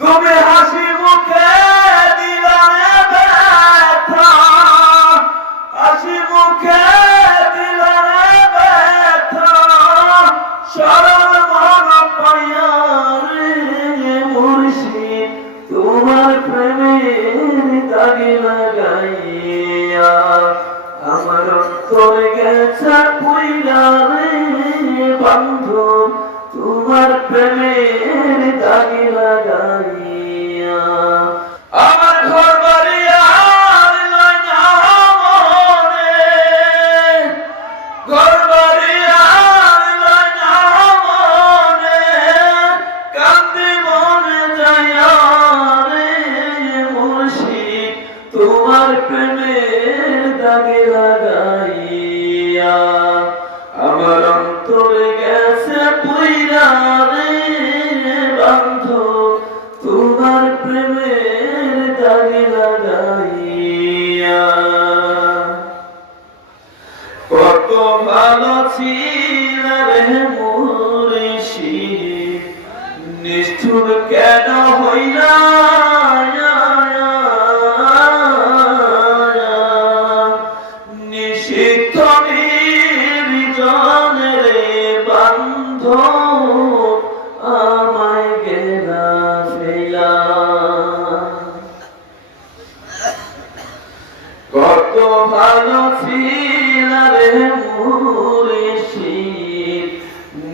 তুমি হাসি মুখে দিলারে ব্যথা। তোমার প্রেমের দাগে লাগাইয়া আমার অন্তর গেছে পুইলা রে বান্ধব তোমার প্রেমের তোমার প্রেমের দাগে লাগাইয়া কত ভালো ছিল রে মুরিষি নিষ্ঠুর কেন হইলা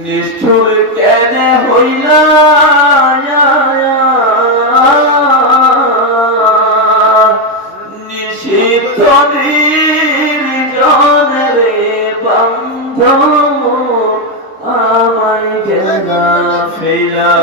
নিষ্ঠুর কেন হইলা নিষিদ্ধ নির্জন রে বন্ধ আমায় গেলা ফেলা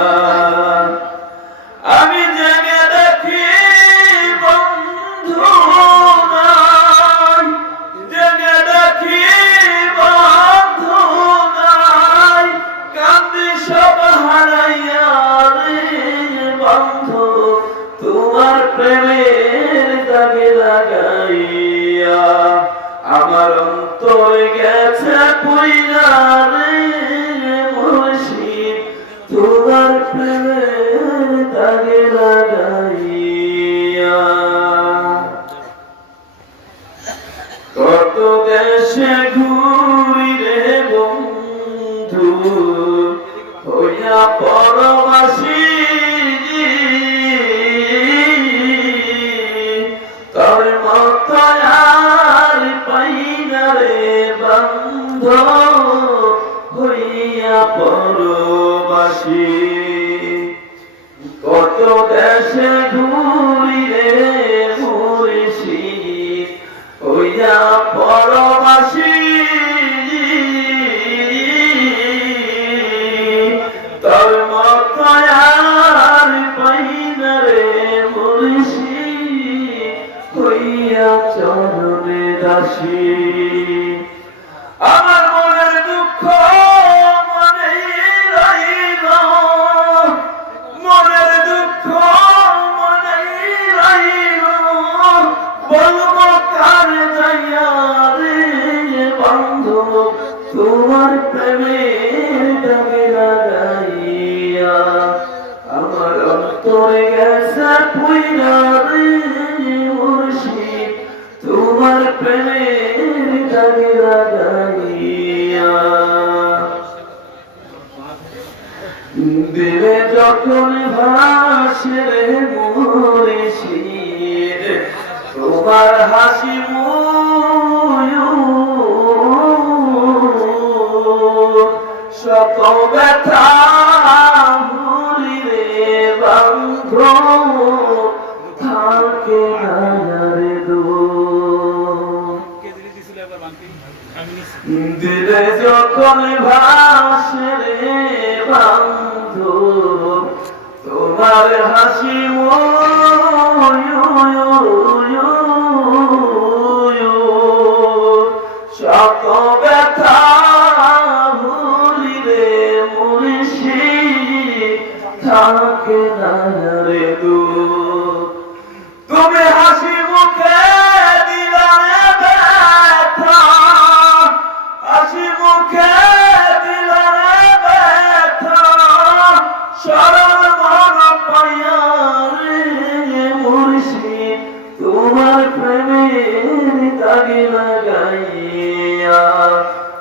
তোমার প্রেমের দাগে লাগাইয়া আমার অন্তর গেছে পুইরা রে তোমার প্রেমের দাগে লাগাইয়া কত দেশে ঘুরি রে বন্ধু, হইয়া পরবাসী পরবাসী কত দেশে ঘুরি রে মুরিষি হইয়া পরবাসী। তোর মত আর পাই মুরিষি হইয়া চরণে দাসী। আমার প্রেমের দাগে দিলে যখন ভাসে মোরে শীর তোমার হাসি শত ব্যথা দিলে যখন ভাসে বন্ধু তোমার হাসি শত ব্যথা ভুলি রে মুর্শি থাকে না রে দূর তুমি